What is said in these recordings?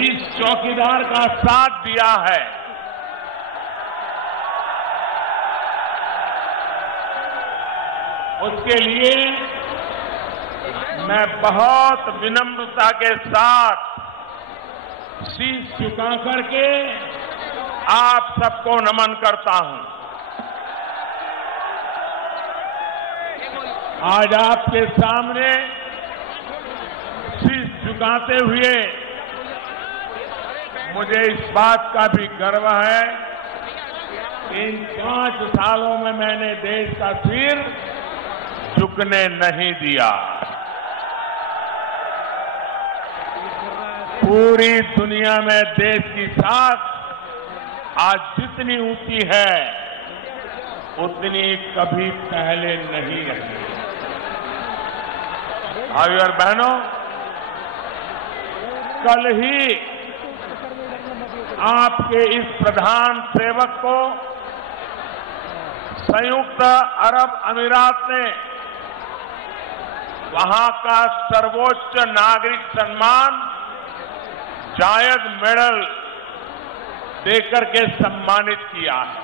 इस चौकीदार का साथ दिया है। उसके लिए मैं बहुत विनम्रता के साथ शीश झुका करके आप सबको नमन करता हूं। आज आपके सामने शीश झुकाते हुए मुझे इस बात का भी गर्व है, इन 5 सालों में मैंने देश का सिर झुकने नहीं दिया। पूरी दुनिया में देश की साख आज जितनी ऊंची है उतनी कभी पहले नहीं रही। भाइयों और बहनों, कल ही आपके इस प्रधान सेवक को संयुक्त अरब अमीरात ने वहां का सर्वोच्च नागरिक सम्मान जायद मेडल देकर के सम्मानित किया है।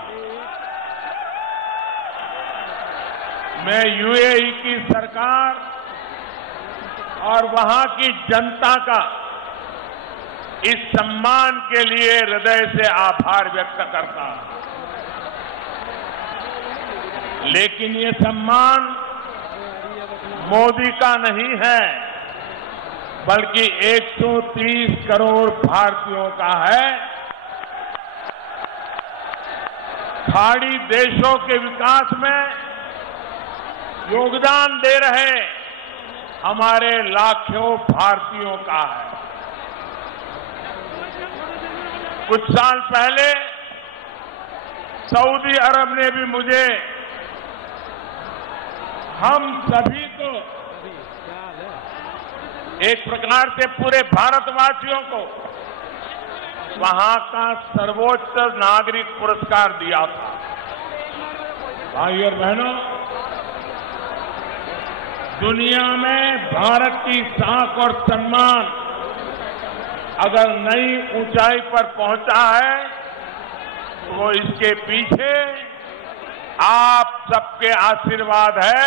मैं यूएई की सरकार और वहां की जनता का इस सम्मान के लिए हृदय से आभार व्यक्त करता हूं। लेकिन ये सम्मान मोदी का नहीं है, बल्कि 130 करोड़ भारतीयों का है। खाड़ी देशों के विकास में योगदान दे रहे हमारे लाखों भारतीयों का है। कुछ साल पहले सऊदी अरब ने भी मुझे हम सभी को एक प्रकार से पूरे भारतवासियों को वहां का सर्वोच्च नागरिक पुरस्कार दिया था। भाइयों और बहनों, दुनिया में भारत की साख और सम्मान अगर नई ऊंचाई पर पहुंचा है तो वो इसके पीछे आप सबके आशीर्वाद है,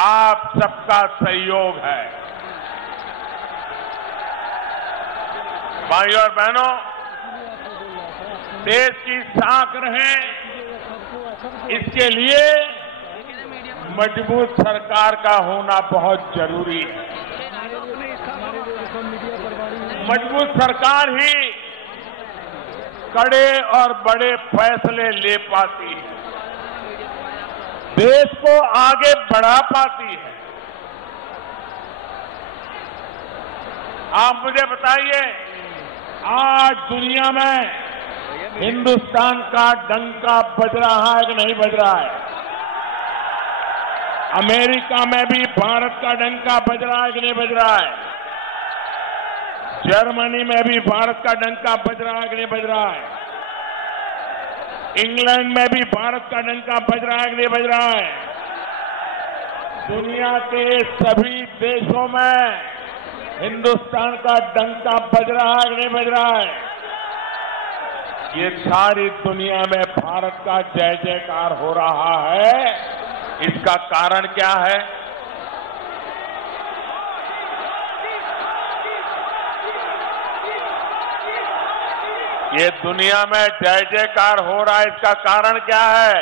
आप सबका सहयोग है। भाइयों और बहनों, देश की साख रहे, इसके लिए मजबूत सरकार का होना बहुत जरूरी है। मजबूत सरकार ही कड़े और बड़े फैसले ले पाती है, देश को आगे बढ़ा पाती है। आप मुझे बताइए, आज दुनिया में हिंदुस्तान का डंका बज रहा है कि नहीं बज रहा है? अमेरिका में भी भारत का डंका बज रहा है कि नहीं बज रहा है? जर्मनी में भी भारत का डंका बज रहा है कि नहीं बज रहा है? इंग्लैंड में भी भारत का डंका बज रहा है कि नहीं बज रहा है? दुनिया के सभी देशों में हिंदुस्तान का डंका बज रहा है कि नहीं बज रहा है? ये सारी दुनिया में भारत का जय जयकार हो रहा है। इसका कारण क्या है? ये दुनिया में जय जयकार हो रहा है, इसका कारण क्या है?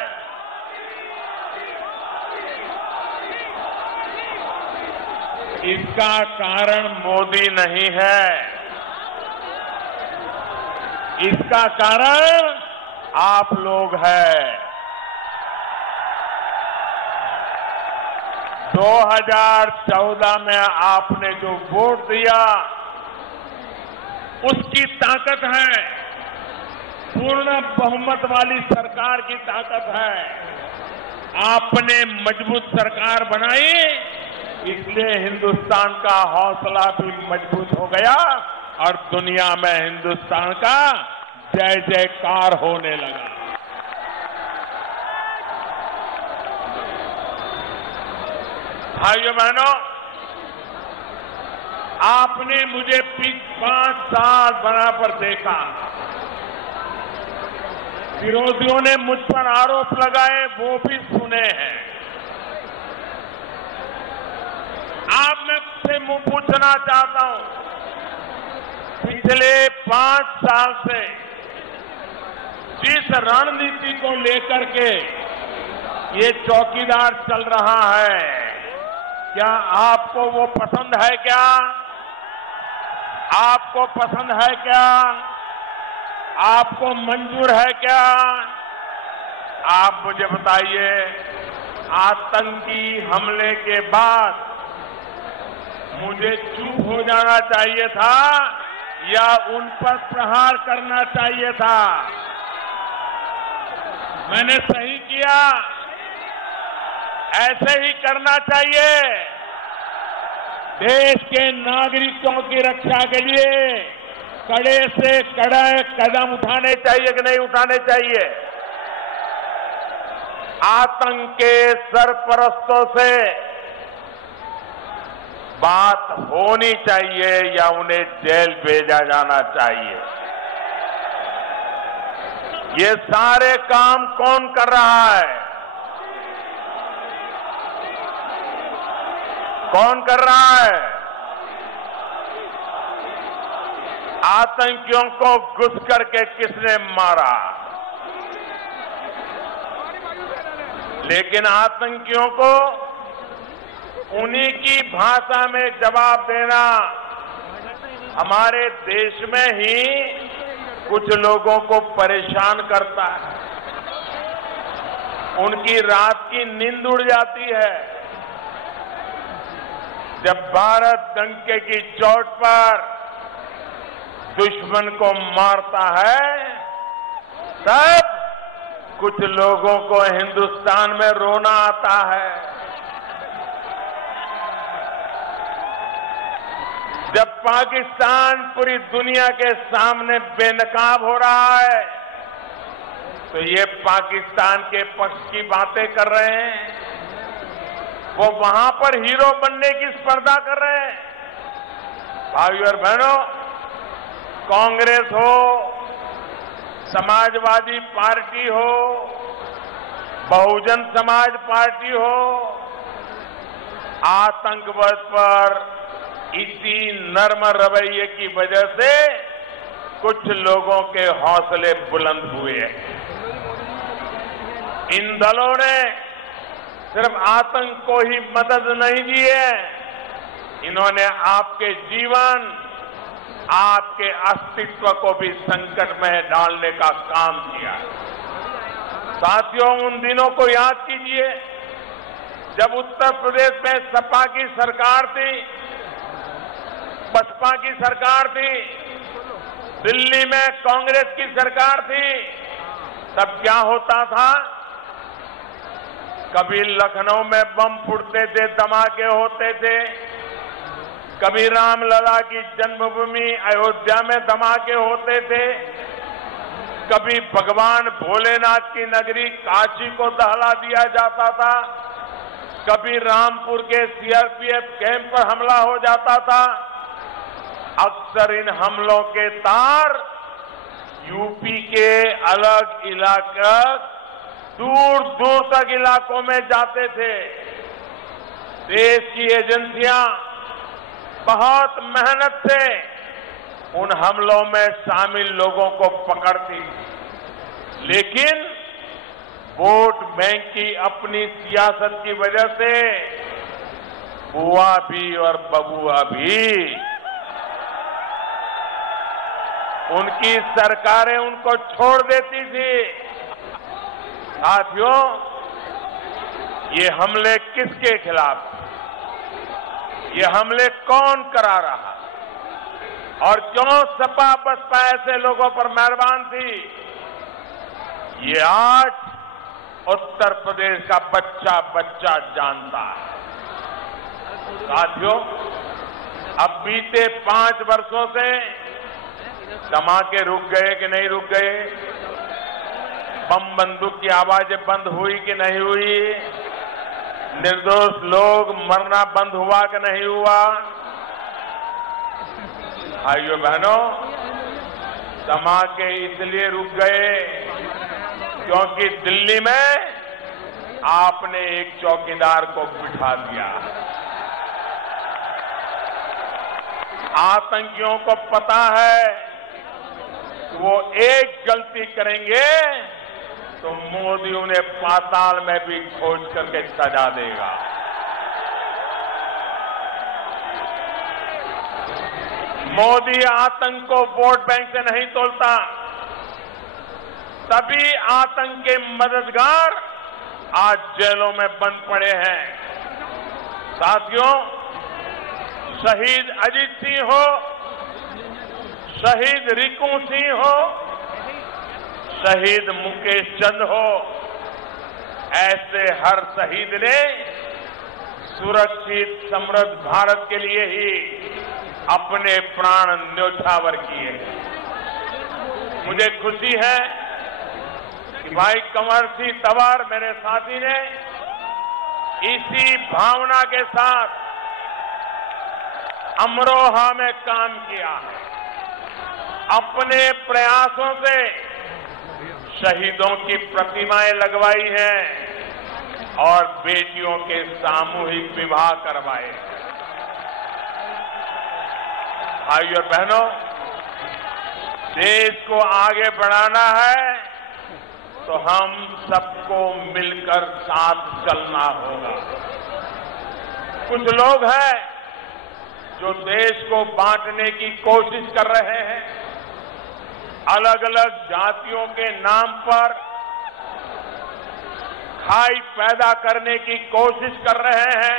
इसका कारण मोदी नहीं है, इसका कारण आप लोग हैं। 2014 में आपने जो वोट दिया उसकी ताकत है, पूर्ण बहुमत वाली सरकार की ताकत है। आपने मजबूत सरकार बनाई, इसलिए हिंदुस्तान का हौसला भी मजबूत हो गया और दुनिया में हिंदुस्तान का जय जयकार होने लगा। भाइयों बहनों, आपने मुझे 5 साल बराबर देखा। विरोधियों ने मुझ पर आरोप लगाए, वो भी सुने हैं। आप मैं से मुंह पूछना चाहता हूं, पिछले 5 साल से जिस रणनीति को लेकर के ये चौकीदार चल रहा है, क्या आपको वो पसंद है क्या? आपको पसंद है क्या? आपको मंजूर है क्या? आप मुझे बताइए, आतंकी हमले के बाद मुझे चुप हो जाना चाहिए था या उन पर प्रहार करना चाहिए था? मैंने सही किया, ऐसे ही करना चाहिए। देश के नागरिकों की रक्षा के लिए कड़े से कड़े कदम उठाने चाहिए कि नहीं उठाने चाहिए? आतंक के सरपरस्तों से बात होनी चाहिए या उन्हें जेल भेजा जाना चाहिए? ये सारे काम कौन कर रहा है? कौन कर रहा है? आतंकियों को घुस करके किसने मारा? लेकिन आतंकियों को उन्हीं की भाषा में जवाब देना हमारे देश में ही कुछ लोगों को परेशान करता है। उनकी रात की नींद उड़ जाती है। जब भारत डंके की चोट पर दुश्मन को मारता है, तब कुछ लोगों को हिंदुस्तान में रोना आता है। जब पाकिस्तान पूरी दुनिया के सामने बेनकाब हो रहा है, तो ये पाकिस्तान के पक्ष की बातें कर रहे हैं। वो वहां पर हीरो बनने की स्पर्धा कर रहे हैं। भाइयों और बहनों, कांग्रेस हो, समाजवादी पार्टी हो, बहुजन समाज पार्टी हो, आतंकवाद पर इसी नर्म रवैये की वजह से कुछ लोगों के हौसले बुलंद हुए हैं। इन दलों ने सिर्फ आतंक को ही मदद नहीं दी है, इन्होंने आपके जीवन, आपके अस्तित्व को भी संकट में डालने का काम किया। साथियों, उन दिनों को याद कीजिए जब उत्तर प्रदेश में सपा की सरकार थी, बसपा की सरकार थी, दिल्ली में कांग्रेस की सरकार थी। तब क्या होता था? कभी लखनऊ में बम फूटते थे, धमाके होते थे। कभी रामलला की जन्मभूमि अयोध्या में धमाके होते थे। कभी भगवान भोलेनाथ की नगरी काशी को दहला दिया जाता था। कभी रामपुर के सीआरपीएफ कैंप पर हमला हो जाता था। अक्सर इन हमलों के तार यूपी के अलग इलाके, दूर दूर तक इलाकों में जाते थे। देश की एजेंसियां बहुत मेहनत से उन हमलों में शामिल लोगों को पकड़ती, लेकिन वोट बैंक की अपनी सियासत की वजह से बुआ भी और बबुआ भी, उनकी सरकारें उनको छोड़ देती थी। साथियों, ये हमले किसके खिलाफ? ये हमले कौन करा रहा और क्यों सपा बसपा ऐसे लोगों पर मेहरबान थी? ये आज उत्तर प्रदेश का बच्चा बच्चा जानता है। साथियों, अब बीते 5 वर्षों से धमाके रुक गए कि नहीं रुक गए? बम बंदूक की आवाजें बंद हुई कि नहीं हुई? निर्दोष लोग मरना बंद हुआ कि नहीं हुआ? भाइयों बहनों, धमाके इसलिए रुक गए क्योंकि दिल्ली में आपने एक चौकीदार को बिठा दिया। आतंकियों को पता है कि वो एक गलती करेंगे तो मोदी उन्हें पाताल में भी खोज करके सजा देगा। मोदी आतंक को वोट बैंक से नहीं तोलता। तभी आतंक के मददगार आज जेलों में बंद पड़े हैं। साथियों, शहीद अजीत सिंह हो, शहीद रिकू सिंह हो, शहीद मुकेश चंद हो, ऐसे हर शहीद ने सुरक्षित समृद्ध भारत के लिए ही अपने प्राण न्योछावर किए। मुझे खुशी है कि भाई कंवर सिंह तंवर मेरे साथी ने इसी भावना के साथ अमरोहा में काम किया है। अपने प्रयासों से शहीदों की प्रतिमाएं लगवाई हैं और बेटियों के सामूहिक विवाह करवाए। भाइयों और बहनों, देश को आगे बढ़ाना है तो हम सबको मिलकर साथ चलना होगा। कुछ लोग हैं जो देश को बांटने की कोशिश कर रहे हैं, अलग अलग जातियों के नाम पर खाई पैदा करने की कोशिश कर रहे हैं।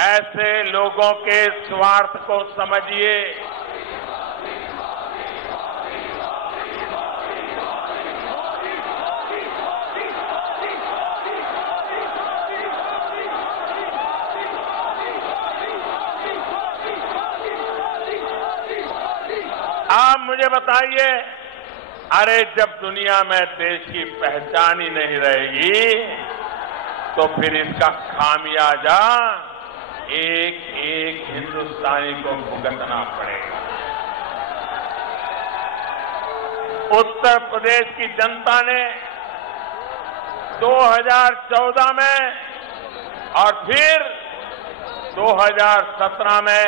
ऐसे लोगों के स्वार्थ को समझिए। आप मुझे बताइए, अरे जब दुनिया में देश की पहचान ही नहीं रहेगी तो फिर इसका खामियाजा एक एक हिंदुस्तानी को भुगतना पड़ेगा। उत्तर प्रदेश की जनता ने 2014 में और फिर 2017 में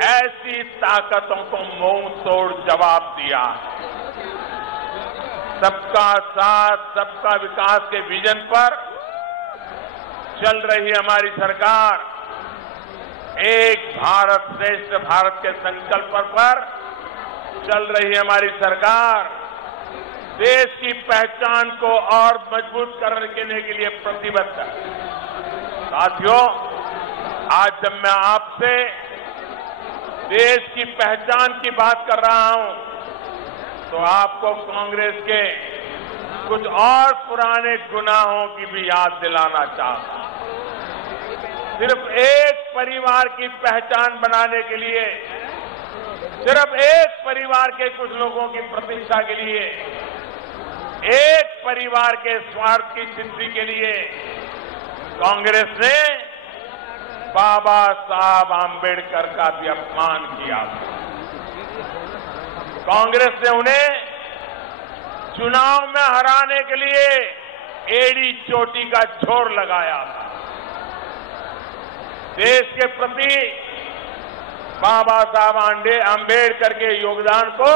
ऐसी ताकतों को मुंह तोड़ जवाब दिया। सबका साथ, सबका विकास के विजन पर चल रही हमारी सरकार, एक भारत श्रेष्ठ भारत के संकल्प पर चल रही हमारी सरकार देश की पहचान को और मजबूत करने के लिए प्रतिबद्ध है। साथियों, आज जब मैं आपसे देश की पहचान की बात कर रहा हूं तो आपको कांग्रेस के कुछ और पुराने गुनाहों की भी याद दिलाना चाहता हूं। सिर्फ एक परिवार की पहचान बनाने के लिए, सिर्फ एक परिवार के कुछ लोगों की प्रतिष्ठा के लिए, एक परिवार के स्वार्थ की सिद्धि के लिए कांग्रेस ने बाबा साहब आंबेडकर का भी अपमान किया। कांग्रेस ने उन्हें चुनाव में हराने के लिए एड़ी चोटी का जोर लगाया। देश के प्रति बाबा साहब आंबेडकर के योगदान को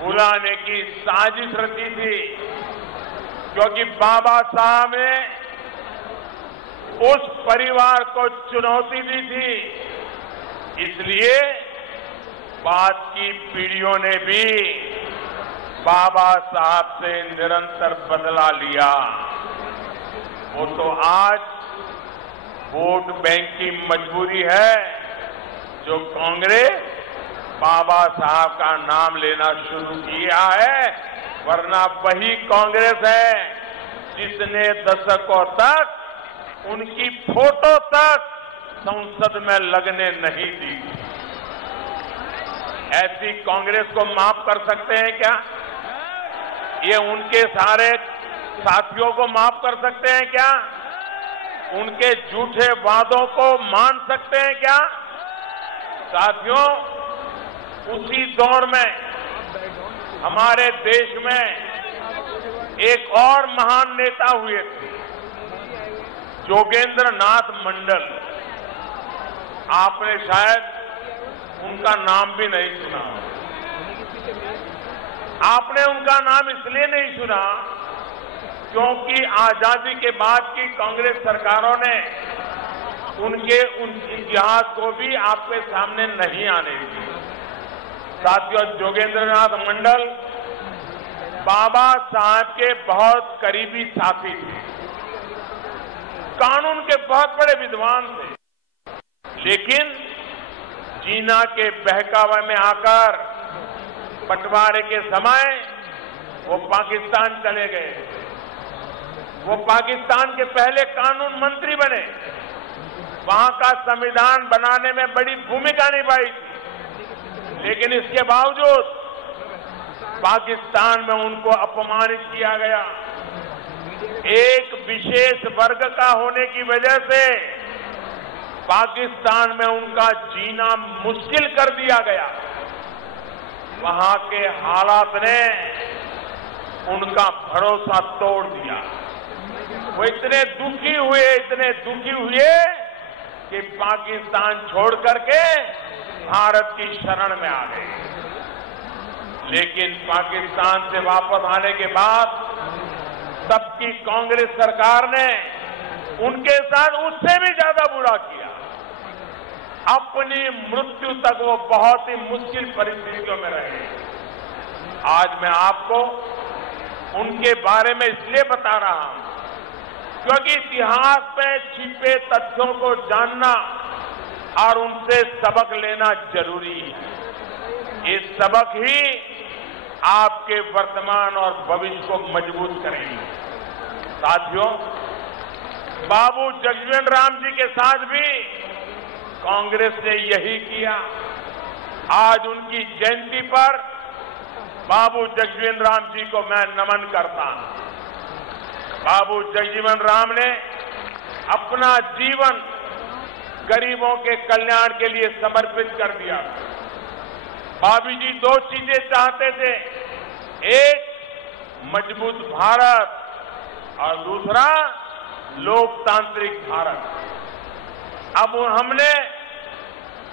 भुलाने की साजिश रची थी, क्योंकि बाबा साहब ने उस परिवार को चुनौती दी थी। इसलिए बाद की पीढ़ियों ने भी बाबा साहब से निरंतर बदला लिया। वो तो आज वोट बैंक की मजबूरी है जो कांग्रेस बाबा साहब का नाम लेना शुरू किया है, वरना वही कांग्रेस है जिसने दशकों तक उनकी फोटो तक संसद में लगने नहीं दी। ऐसी कांग्रेस को माफ कर सकते हैं क्या? ये उनके सारे साथियों को माफ कर सकते हैं क्या? उनके झूठे वादों को मान सकते हैं क्या? साथियों, उसी दौर में हमारे देश में एक और महान नेता हुए थे, जोगेंद्र नाथ मंडल। आपने शायद उनका नाम भी नहीं सुना। आपने उनका नाम इसलिए नहीं सुना क्योंकि आजादी के बाद की कांग्रेस सरकारों ने उनके उन इतिहास को भी आपके सामने नहीं आने दिया। साथियों, जोगेंद्र नाथ मंडल बाबा साहब के बहुत करीबी साथी थे, कानून के बहुत बड़े विद्वान थे, लेकिन जीना के बहकावे में आकर बंटवारे के समय वो पाकिस्तान चले गए। वो पाकिस्तान के पहले कानून मंत्री बने, वहां का संविधान बनाने में बड़ी भूमिका निभाई थी, लेकिन इसके बावजूद पाकिस्तान में उनको अपमानित किया गया। एक विशेष वर्ग का होने की वजह से पाकिस्तान में उनका जीना मुश्किल कर दिया गया। वहां के हालात ने उनका भरोसा तोड़ दिया। वो इतने दुखी हुए कि पाकिस्तान छोड़ करके भारत की शरण में आ गए। लेकिन पाकिस्तान से वापस आने के बाद तब की कांग्रेस सरकार ने उनके साथ उससे भी ज्यादा बुरा किया। अपनी मृत्यु तक वो बहुत ही मुश्किल परिस्थितियों में रहे। आज मैं आपको उनके बारे में इसलिए बता रहा हूं क्योंकि इतिहास में छिपे तथ्यों को जानना और उनसे सबक लेना जरूरी है। ये सबक ही आपके वर्तमान और भविष्य को मजबूत करेंगे। साथियों, बाबू जगजीवन राम जी के साथ भी कांग्रेस ने यही किया। आज उनकी जयंती पर बाबू जगजीवन राम जी को मैं नमन करता हूं। बाबू जगजीवन राम ने अपना जीवन गरीबों के कल्याण के लिए समर्पित कर दिया। बाबू जी दो चीजें चाहते थे, एक मजबूत भारत और दूसरा लोकतांत्रिक भारत। अब हमने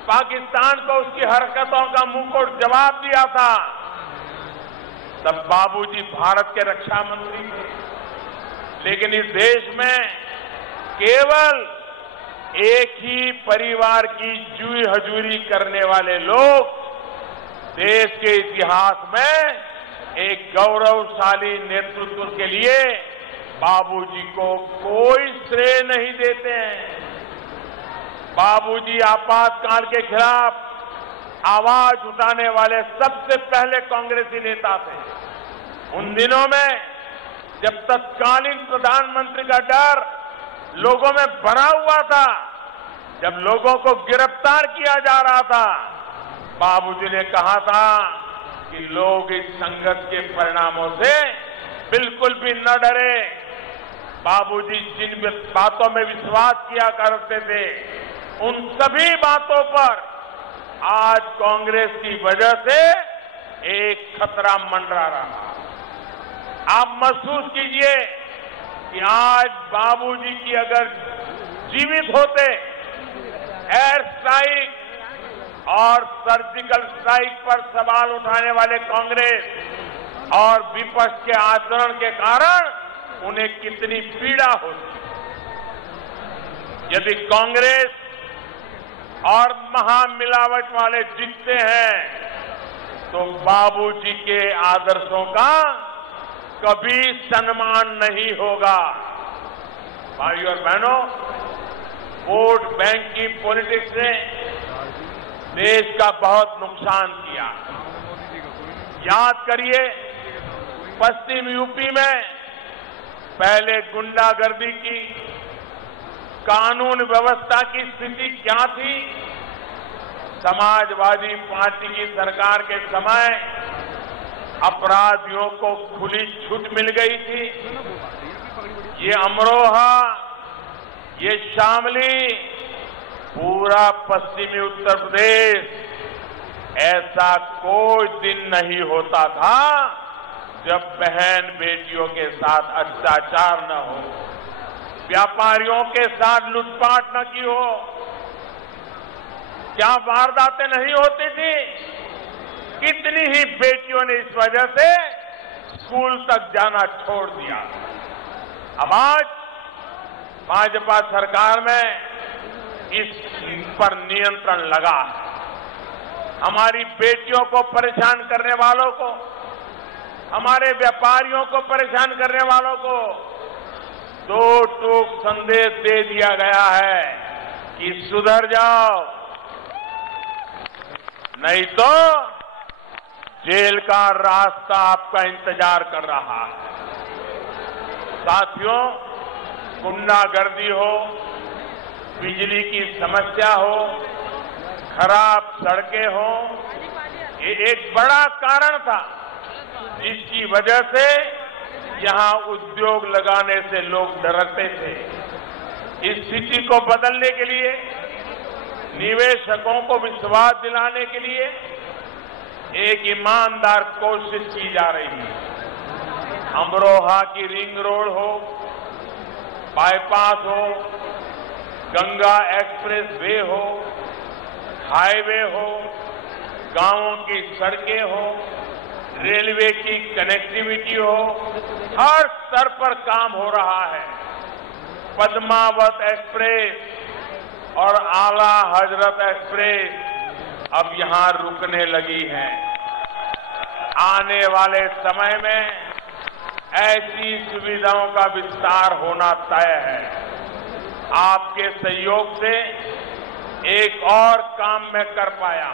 पाकिस्तान को उसकी हरकतों का मुंहतोड़ जवाब दिया था, तब बाबूजी भारत के रक्षा मंत्री थे। लेकिन इस देश में केवल एक ही परिवार की जूई हजूरी करने वाले लोग देश के इतिहास में एक गौरवशाली नेतृत्व के लिए बाबूजी को कोई श्रेय नहीं देते हैं। बाबूजी आपातकाल के खिलाफ आवाज उठाने वाले सबसे पहले कांग्रेसी नेता थे। उन दिनों में जब तत्कालीन प्रधानमंत्री का डर लोगों में भरा हुआ था, जब लोगों को गिरफ्तार किया जा रहा था, बाबूजी ने कहा था कि लोग इस संघर्ष के परिणामों से बिल्कुल भी न डरे। बाबूजी जिन बातों में विश्वास किया करते थे, उन सभी बातों पर आज कांग्रेस की वजह से एक खतरा मंडरा रहा। आप महसूस कीजिए कि आज बाबूजी की अगर जीवित होते, एयर स्ट्राइक और सर्जिकल स्ट्राइक पर सवाल उठाने वाले कांग्रेस और विपक्ष के आचरण के कारण उन्हें कितनी पीड़ा होती। यदि कांग्रेस और महामिलावट वाले जीतते हैं तो बाबूजी के आदर्शों का कभी सम्मान नहीं होगा। भाइयों और बहनों, वोट बैंक की पॉलिटिक्स ने देश का बहुत नुकसान किया। याद करिए, पश्चिम यूपी में पहले गुंडागर्दी की, कानून व्यवस्था की स्थिति क्या थी। समाजवादी पार्टी की सरकार के समय अपराधियों को खुली छूट मिल गई थी। ये अमरोहा, ये शामली, पूरा पश्चिमी उत्तर प्रदेश ऐसा कोई दिन नहीं होता था जब बहन बेटियों के साथ अत्याचार न हो, व्यापारियों के साथ लूटपाट न की हो, क्या वारदातें नहीं होती थी। कितनी ही बेटियों ने इस वजह से स्कूल तक जाना छोड़ दिया। अब आज भाजपा सरकार में इस पर नियंत्रण लगा है। हमारी बेटियों को परेशान करने वालों को, हमारे व्यापारियों को परेशान करने वालों को दो टूक संदेश दे दिया गया है कि सुधर जाओ, नहीं तो जेल का रास्ता आपका इंतजार कर रहा है। साथियों, गुंडागर्दी हो, बिजली की समस्या हो, खराब सड़कें हो, ये एक बड़ा कारण था जिसकी वजह से यहां उद्योग लगाने से लोग डरते थे। इस स्थिति को बदलने के लिए, निवेशकों को विश्वास दिलाने के लिए एक ईमानदार कोशिश की जा रही है। अमरोहा की रिंग रोड हो, बाईपास हो, गंगा एक्सप्रेस वे हो, हाईवे हो, गांवों की सड़कें हो, रेलवे की कनेक्टिविटी हो, हर स्तर पर काम हो रहा है। पद्मावत एक्सप्रेस और आला हजरत एक्सप्रेस अब यहां रुकने लगी है। आने वाले समय में ऐसी सुविधाओं का विस्तार होना तय है। आपके सहयोग से एक और काम मैं कर पाया।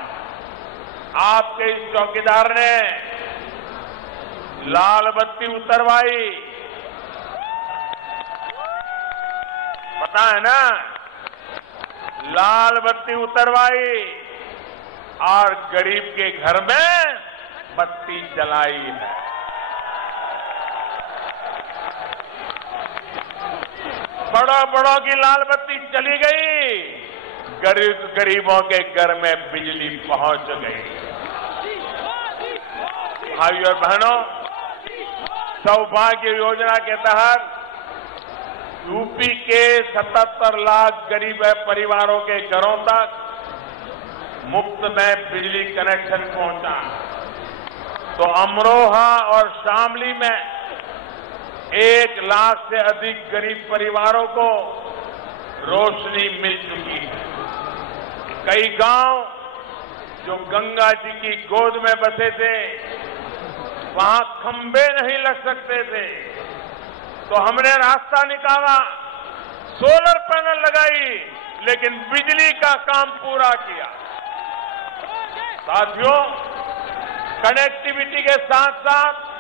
आपके इस चौकीदार ने लाल बत्ती उतरवाई, पता है ना, लाल बत्ती उतरवाई और गरीब के घर में बत्ती जलाई है। बड़ों की लाल बत्ती चली गई, गरीबों के घर में बिजली पहुंच गई। भाइयों और बहनों, सौभाग्य योजना के तहत यूपी के 77 लाख गरीब परिवारों के घरों तक मुफ्त में बिजली कनेक्शन पहुंचा। तो अमरोहा और शामली में 1 लाख से अधिक गरीब परिवारों को रोशनी मिल चुकी है। कई गांव जो गंगा जी की गोद में बसे थे, वहां खंभे नहीं लग सकते थे, तो हमने रास्ता निकाला, सोलर पैनल लगाई, लेकिन बिजली का काम पूरा किया। साथियों, कनेक्टिविटी के साथ साथ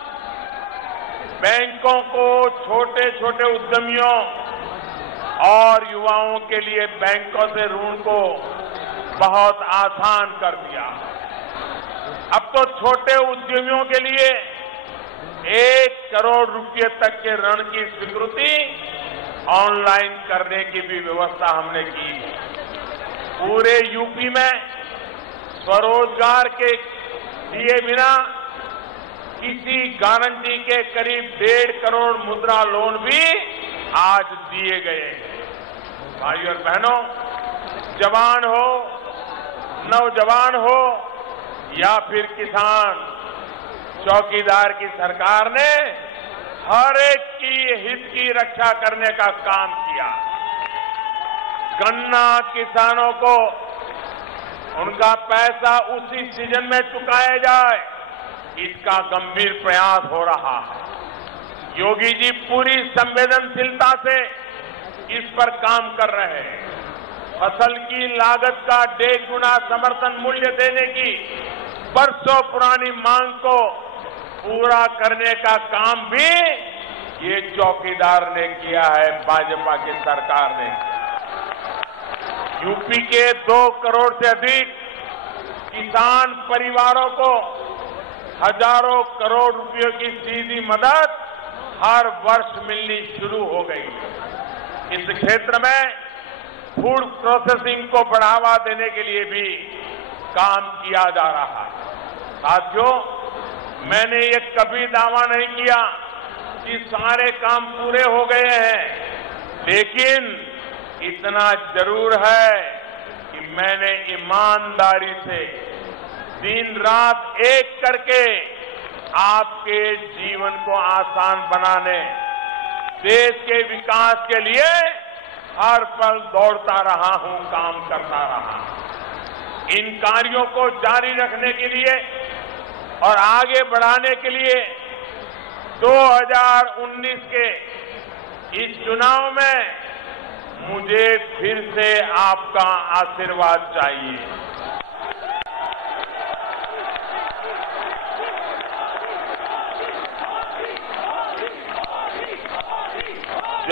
बैंकों को छोटे छोटे उद्यमियों और युवाओं के लिए बैंकों से ऋण को बहुत आसान कर दिया। अब तो छोटे उद्यमियों के लिए 1 करोड़ रुपए तक के ऋण की स्वीकृति ऑनलाइन करने की भी व्यवस्था हमने की है। पूरे यूपी में स्वरोजगार के दिए बिना किसी गारंटी के करीब 1.5 करोड़ मुद्रा लोन भी आज दिए गए हैं। भाइयों और बहनों, जवान हो, नौजवान हो या फिर किसान, चौकीदार की सरकार ने हर एक की हित की रक्षा करने का काम किया। गन्ना किसानों को उनका पैसा उसी सीजन में चुकाया जाए, इसका गंभीर प्रयास हो रहा है। योगी जी पूरी संवेदनशीलता से इस पर काम कर रहे हैं। फसल की लागत का 1.5 गुना समर्थन मूल्य देने की बरसों पुरानी मांग को पूरा करने का काम भी ये चौकीदार ने किया है, भाजपा की सरकार ने। यूपी के 2 करोड़ से अधिक किसान परिवारों को हजारों करोड़ रुपयों की सीधी मदद हर वर्ष मिलनी शुरू हो गई। इस क्षेत्र में फूड प्रोसेसिंग को बढ़ावा देने के लिए भी काम किया जा रहा है। साथियों, मैंने ये कभी दावा नहीं किया कि सारे काम पूरे हो गए हैं, लेकिन इतना जरूर है कि मैंने ईमानदारी से दिन रात एक करके आपके जीवन को आसान बनाने, देश के विकास के लिए हर पल दौड़ता रहा हूं, काम करता रहा। इन कार्यों को जारी रखने के लिए और आगे बढ़ाने के लिए 2019 के इस चुनाव में मुझे फिर से आपका आशीर्वाद चाहिए।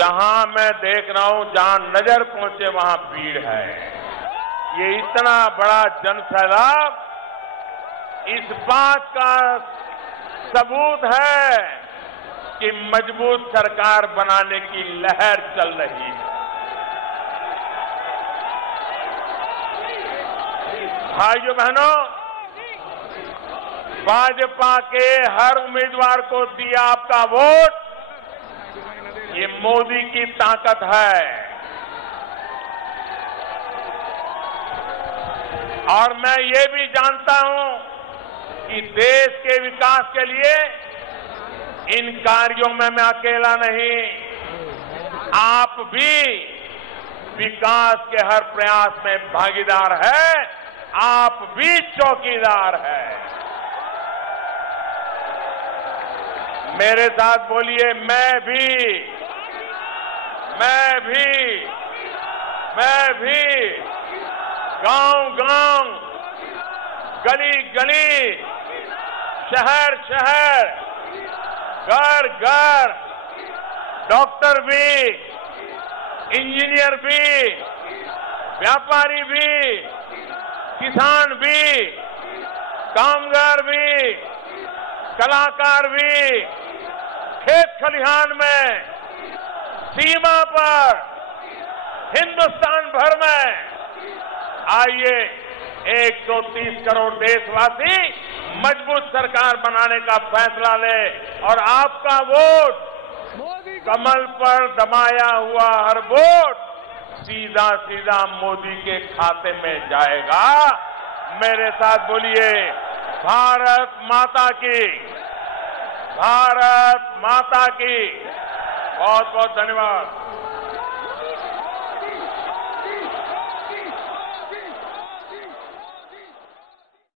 जहां मैं देख रहा हूं, जहां नजर पहुंचे वहां भीड़ है। ये इतना बड़ा जनसैलाब इस बात का सबूत है कि मजबूत सरकार बनाने की लहर चल रही है। भाइयों बहनों, भाजपा के हर उम्मीदवार को दिया आपका वोट, ये मोदी की ताकत है। और मैं ये भी जानता हूं कि देश के विकास के लिए इन कार्यों में मैं अकेला नहीं, आप भी विकास के हर प्रयास में भागीदार है, आप भी चौकीदार है। मेरे साथ बोलिए, मैं भी गांव-गांव, गली-गली, शहर-शहर, घर-घर, डॉक्टर भी, इंजीनियर भी, व्यापारी भी, किसान भी, कामगार भी, कलाकार भी, खेत खलिहान में, सीमा पर, हिंदुस्तान भर में आइए 130 करोड़ देशवासी मजबूत सरकार बनाने का फैसला ले और आपका वोट, कमल पर दबाया हुआ हर वोट सीधा सीधा मोदी के खाते में जाएगा। मेरे साथ बोलिए, भारत माता की, भारत माता की। बहुत बहुत धन्यवाद।